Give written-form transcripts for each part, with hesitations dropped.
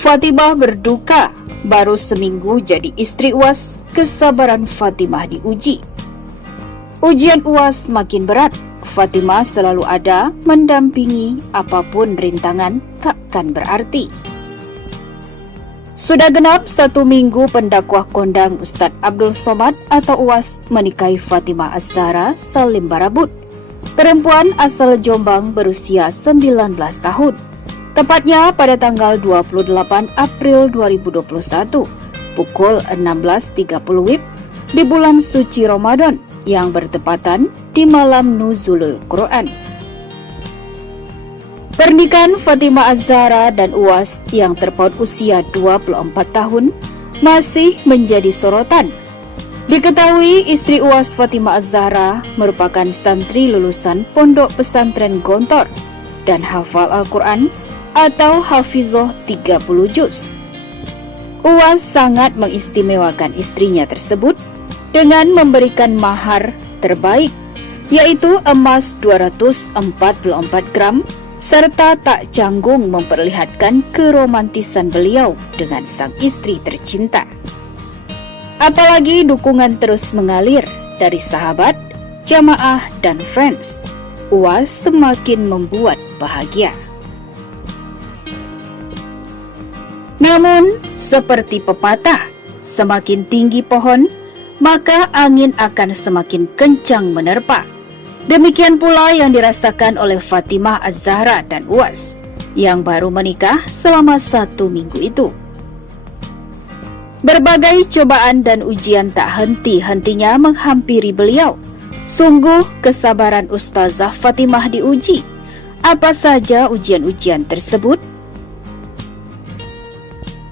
Fatimah berduka, baru seminggu jadi istri UAS, kesabaran Fatimah diuji. Ujian UAS makin berat, Fatimah selalu ada mendampingi, apapun rintangan takkan berarti. Sudah genap 1 minggu pendakwah kondang Ustadz Abdul Somad atau UAS menikahi Fatimah Az-Zahra Salim Barabut, perempuan asal Jombang berusia 19 tahun. Tepatnya pada tanggal 28 April 2021, pukul 16.30 WIB di bulan suci Ramadan yang bertepatan di malam Nuzulul Quran. Pernikahan Fatimah Az-Zahra dan UAS yang terpaut usia 24 tahun masih menjadi sorotan. Diketahui istri UAS Fatimah Az-Zahra merupakan santri lulusan Pondok Pesantren Gontor dan hafal Al-Quran atau hafizoh 30 juz. UAS sangat mengistimewakan istrinya tersebut dengan memberikan mahar terbaik, yaitu emas 244 gram, serta tak canggung memperlihatkan keromantisan beliau dengan sang istri tercinta. Apalagi dukungan terus mengalir dari sahabat, jamaah, dan fans. UAS semakin membuat bahagia. Namun, seperti pepatah, semakin tinggi pohon, maka angin akan semakin kencang menerpa. Demikian pula yang dirasakan oleh Fatimah Az-Zahra dan UAS yang baru menikah selama 1 minggu itu. Berbagai cobaan dan ujian tak henti-hentinya menghampiri beliau. Sungguh kesabaran Ustazah Fatimah diuji. Apa saja ujian-ujian tersebut?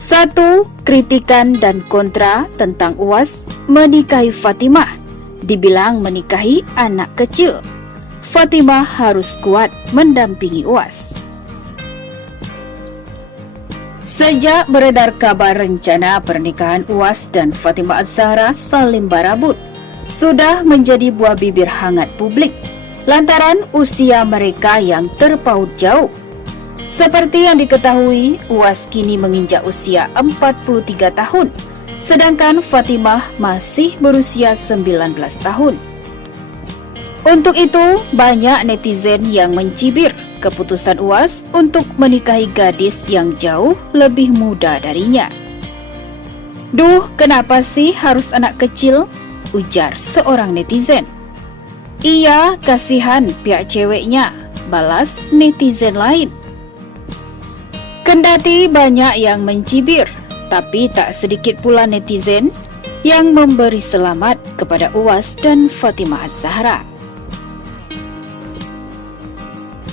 1. Kritikan dan kontra tentang UAS menikahi Fatimah. Dibilang menikahi anak kecil. Fatimah harus kuat mendampingi UAS. Sejak beredar kabar rencana pernikahan UAS dan Fatimah Az-Zahra Salim Barabut sudah menjadi buah bibir hangat publik lantaran usia mereka yang terpaut jauh. Seperti yang diketahui, UAS kini menginjak usia 43 tahun, sedangkan Fatimah masih berusia 19 tahun. Untuk itu, banyak netizen yang mencibir keputusan UAS untuk menikahi gadis yang jauh lebih muda darinya. "Duh, kenapa sih harus anak kecil?" ujar seorang netizen. "Iya, kasihan pihak ceweknya," balas netizen lain. Kendati banyak yang mencibir, tapi tak sedikit pula netizen yang memberi selamat kepada UAS dan Fatimah Az-Zahra.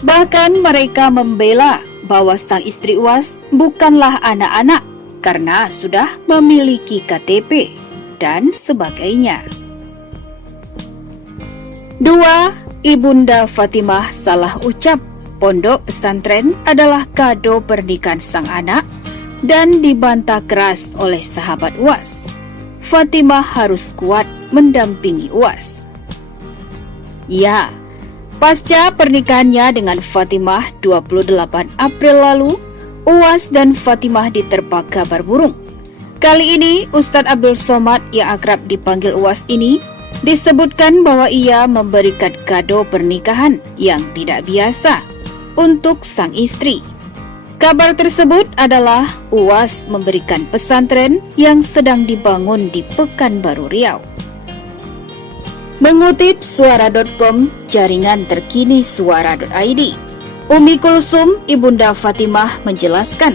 Bahkan mereka membela bahwa sang istri UAS bukanlah anak-anak karena sudah memiliki KTP dan sebagainya. 2. Ibunda Fatimah salah ucap. Pondok pesantren adalah kado pernikahan sang anak dan dibantah keras oleh sahabat UAS. Fatimah harus kuat mendampingi UAS. Ya, pasca pernikahannya dengan Fatimah 28 April lalu, UAS dan Fatimah diterpa kabar burung. Kali ini, Ustadz Abdul Somad yang akrab dipanggil UAS ini disebutkan bahwa ia memberikan kado pernikahan yang tidak biasa untuk sang istri. Kabar tersebut adalah UAS memberikan pesantren yang sedang dibangun di Pekanbaru Riau. Mengutip suara.com, jaringan terkini suara.id, Umi Kulsum, ibunda Fatimah menjelaskan,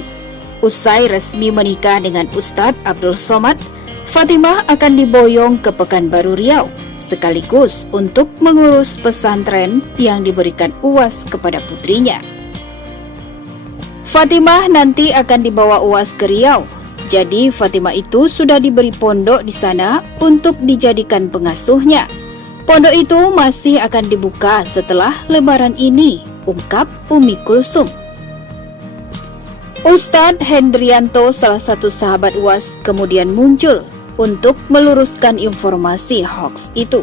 usai resmi menikah dengan Ustadz Abdul Somad, Fatimah akan diboyong ke Pekanbaru Riau sekaligus untuk mengurus pesantren yang diberikan UAS kepada putrinya. Fatimah nanti akan dibawa UAS ke Riau. Jadi Fatimah itu sudah diberi pondok di sana untuk dijadikan pengasuhnya. Pondok itu masih akan dibuka setelah Lebaran ini, ungkap Umi Kulsum. Ustadz Hendrianto, salah satu sahabat UAS, kemudian muncul untuk meluruskan informasi hoax itu.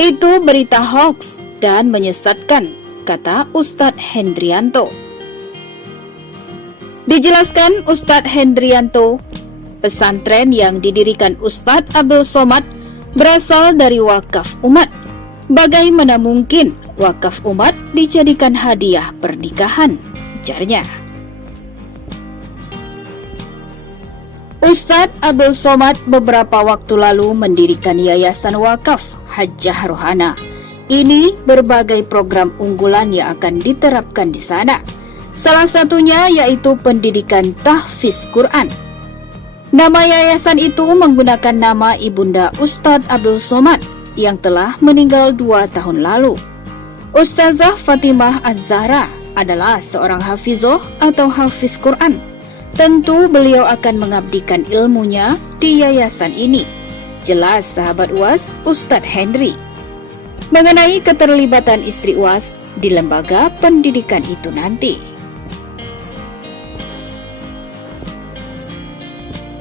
Itu berita hoax dan menyesatkan, kata Ustadz Hendrianto. Dijelaskan Ustadz Hendrianto, pesantren yang didirikan Ustadz Abdul Somad berasal dari wakaf umat. Bagaimana mungkin wakaf umat dijadikan hadiah pernikahan, ujarnya. Ustadz Abdul Somad beberapa waktu lalu mendirikan Yayasan Wakaf Hajjah Rohana. Ini berbagai program unggulan yang akan diterapkan di sana. Salah satunya yaitu pendidikan tahfiz Quran. Nama yayasan itu menggunakan nama Ibunda Ustadz Abdul Somad yang telah meninggal 2 tahun lalu. Ustazah Fatimah Az-Zahra adalah seorang hafizoh atau hafiz Quran. Tentu beliau akan mengabdikan ilmunya di yayasan ini. Jelas sahabat UAS Ustadz Henry. Mengenai keterlibatan istri UAS di lembaga pendidikan itu nanti.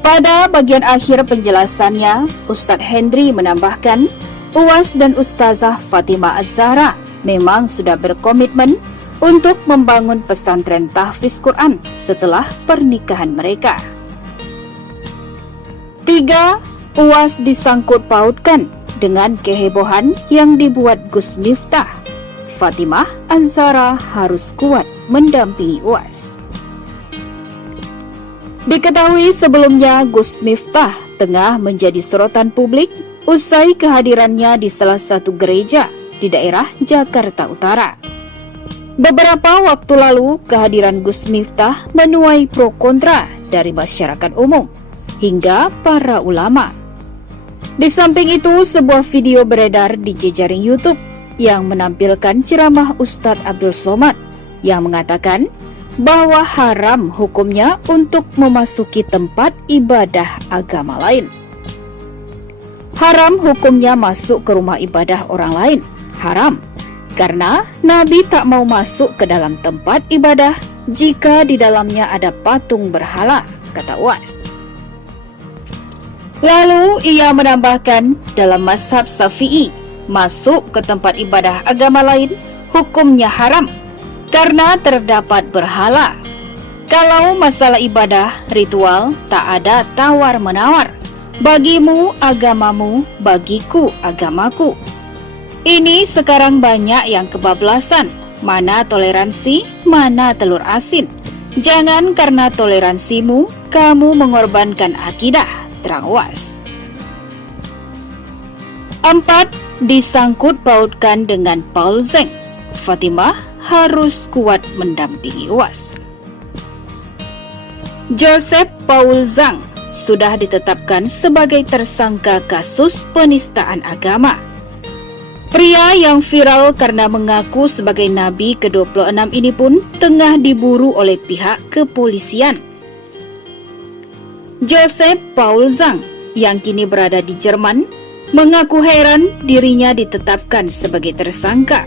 Pada bagian akhir penjelasannya, Ustadz Henry menambahkan, UAS dan Ustazah Fatimah Az-Zahra memang sudah berkomitmen untuk membangun pesantren tahfiz Quran setelah pernikahan mereka. 3. UAS disangkut pautkan dengan kehebohan yang dibuat Gus Miftah. Fatimah Az-Zahra harus kuat mendampingi UAS. Diketahui sebelumnya Gus Miftah tengah menjadi sorotan publik usai kehadirannya di salah satu gereja di daerah Jakarta Utara. Beberapa waktu lalu kehadiran Gus Miftah menuai pro kontra dari masyarakat umum hingga para ulama. Di samping itu, sebuah video beredar di jejaring YouTube yang menampilkan ceramah Ustadz Abdul Somad yang mengatakan bahwa haram hukumnya untuk memasuki tempat ibadah agama lain. Haram hukumnya masuk ke rumah ibadah orang lain. Haram, karena Nabi tak mau masuk ke dalam tempat ibadah jika di dalamnya ada patung berhala, kata UAS. Lalu ia menambahkan dalam mazhab Syafi'i, masuk ke tempat ibadah agama lain hukumnya haram karena terdapat berhala. Kalau masalah ibadah, ritual, tak ada tawar-menawar. Bagimu agamamu, bagiku agamaku. Ini sekarang banyak yang kebablasan. Mana toleransi, mana telur asin. Jangan karena toleransimu, kamu mengorbankan akidah, terang UAS. 4. Disangkut pautkan dengan Paul Zeng. Fatimah harus kuat mendampingi UAS. Joseph Paul Zhang sudah ditetapkan sebagai tersangka kasus penistaan agama. Pria yang viral karena mengaku sebagai Nabi ke-26 ini pun tengah diburu oleh pihak kepolisian. Joseph Paul Zhang yang kini berada di Jerman mengaku heran dirinya ditetapkan sebagai tersangka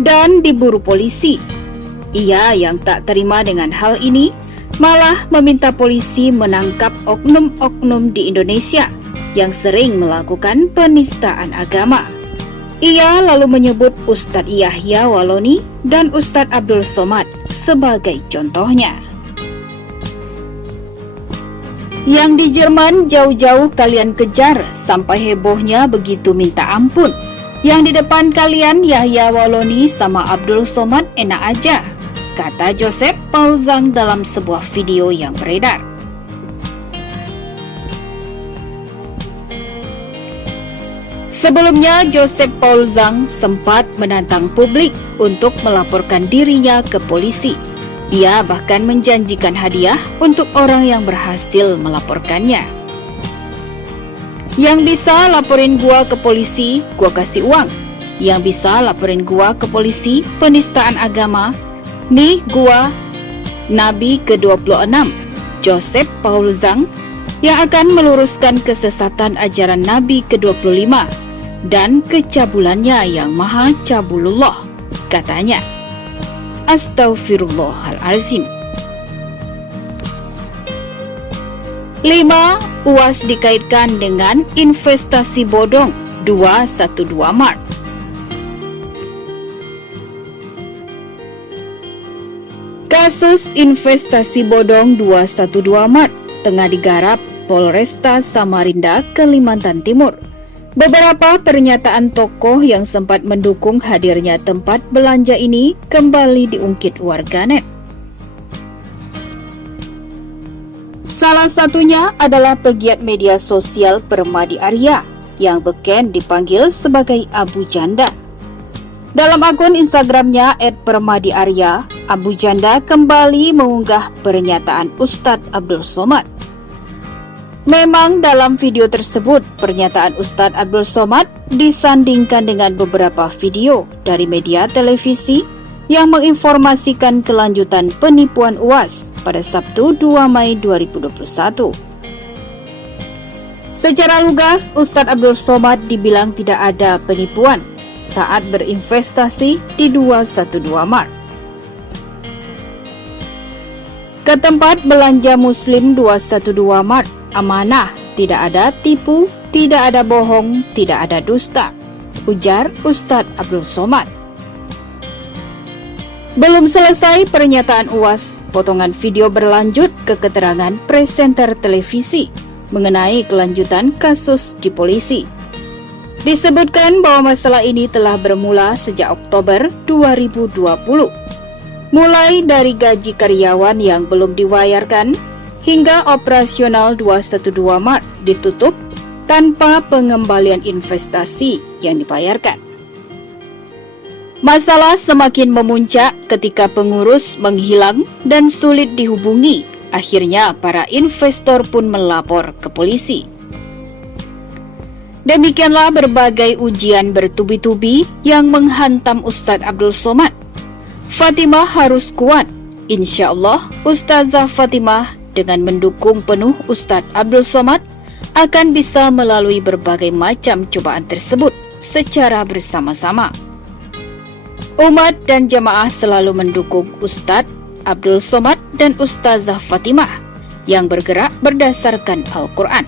dan diburu polisi. Ia yang tak terima dengan hal ini malah meminta polisi menangkap oknum-oknum di Indonesia yang sering melakukan penistaan agama. Ia lalu menyebut Ustadz Yahya Waloni dan Ustadz Abdul Somad sebagai contohnya. Yang di Jerman jauh-jauh kalian kejar sampai hebohnya begitu minta ampun. Yang di depan kalian Yahya Waloni sama Abdul Somad enak aja, kata Joseph Paul Zhang dalam sebuah video yang beredar. Sebelumnya, Joseph Paul Zhang sempat menantang publik untuk melaporkan dirinya ke polisi. Ia bahkan menjanjikan hadiah untuk orang yang berhasil melaporkannya. Yang bisa laporin gua ke polisi, gua kasih uang. Yang bisa laporin gua ke polisi penistaan agama, nih gua Nabi ke-26, Joseph Paul Zhang, yang akan meluruskan kesesatan ajaran Nabi ke-25 dan kecabulannya yang maha cabulullah, katanya. Astaghfirullahalazim. 5. UAS dikaitkan dengan investasi bodong 212 Maret. Kasus investasi bodong 212 Mart tengah digarap Polresta Samarinda, Kalimantan Timur. Beberapa pernyataan tokoh yang sempat mendukung hadirnya tempat belanja ini kembali diungkit warganet. Salah satunya adalah pegiat media sosial Permadi Arya yang beken dipanggil sebagai Abu Janda. Dalam akun Instagramnya @permadiarya, Abu Janda kembali mengunggah pernyataan Ustadz Abdul Somad. Memang dalam video tersebut, pernyataan Ustadz Abdul Somad disandingkan dengan beberapa video dari media televisi yang menginformasikan kelanjutan penipuan UAS pada Sabtu 2 Mei 2021. Secara lugas, Ustadz Abdul Somad dibilang tidak ada penipuan saat berinvestasi di 212 Mart. Ke tempat belanja Muslim 212 Mart, amanah, tidak ada tipu, tidak ada bohong, tidak ada dusta, ujar Ustadz Abdul Somad. Belum selesai pernyataan UAS, potongan video berlanjut ke keterangan presenter televisi mengenai kelanjutan kasus di polisi. Disebutkan bahwa masalah ini telah bermula sejak Oktober 2020. Mulai dari gaji karyawan yang belum dibayarkan, hingga operasional 212 Mart ditutup tanpa pengembalian investasi yang dibayarkan. Masalah semakin memuncak ketika pengurus menghilang dan sulit dihubungi. Akhirnya para investor pun melapor ke polisi. Demikianlah berbagai ujian bertubi-tubi yang menghantam Ustadz Abdul Somad. Fatimah harus kuat. Insya Allah, Ustazah Fatimah dengan mendukung penuh Ustadz Abdul Somad akan bisa melalui berbagai macam cobaan tersebut secara bersama-sama. Umat dan jamaah selalu mendukung Ustadz Abdul Somad dan Ustazah Fatimah yang bergerak berdasarkan Al-Quran.